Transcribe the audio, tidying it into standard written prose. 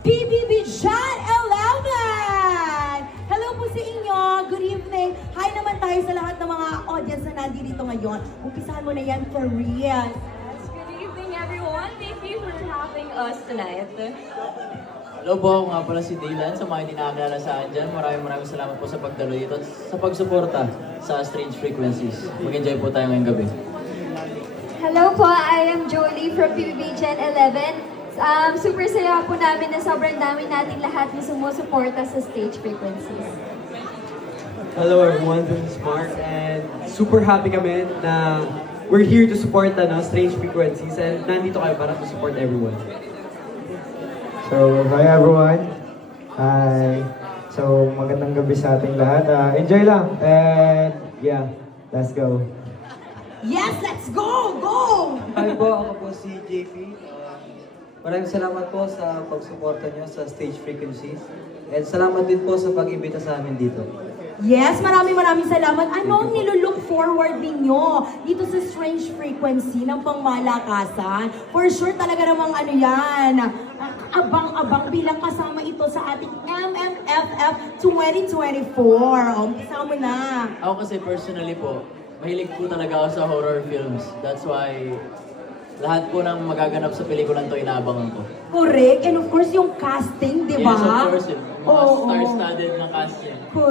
PBB John 11! Hello po sa inyo. Good evening. Hi naman tayo sa lahat ng mga audience na nandito ngayon. Umpisahan mo na yan for real. Yes, good evening everyone. Thank you for having us tonight. Hello po, ako nga pala si Dylan. Sa mga hindi nakakilala sa akin dyan, maraming salamat po sa pagdalo dito at sa pagsuporta sa Strange Frequencies. Mag-enjoy po tayo ngayong gabi. Hello po, I am Jolie from PBB Gen 11. Super saya po namin na sobrang dami nating lahat na sumusuporta sa Stage Frequencies. Hello everyone, this is Mark and super happy kami na we're here to support Strange Frequencies and nandito kayo para to support everyone. So, hi everyone. Hi. So, magandang gabi sa ating lahat. Enjoy lang. And yeah, let's go. Yes, let's go! Go! Hi po, ako po si JP. Maraming salamat po sa pagsuporta nyo sa Stage Frequencies. And salamat din po sa pag-imbita sa amin dito. Yes, maraming salamat. Ano ang nilulook forward ninyo dito sa Strange Frequency ng pangmalakasan? For sure talaga namang ano yan, abang-abang bilang kasama ito sa ating MMFF 2024. Umpisa mo na. Ako kasi personally po, mahilig po talaga ako sa horror films. That's why lahat po ng magaganap sa pelikulang to inaabangan ko. Correct. And of course, yung casting, di ba? Yes, of course. Yung mga Oo. star-studded na cast yan. Correct.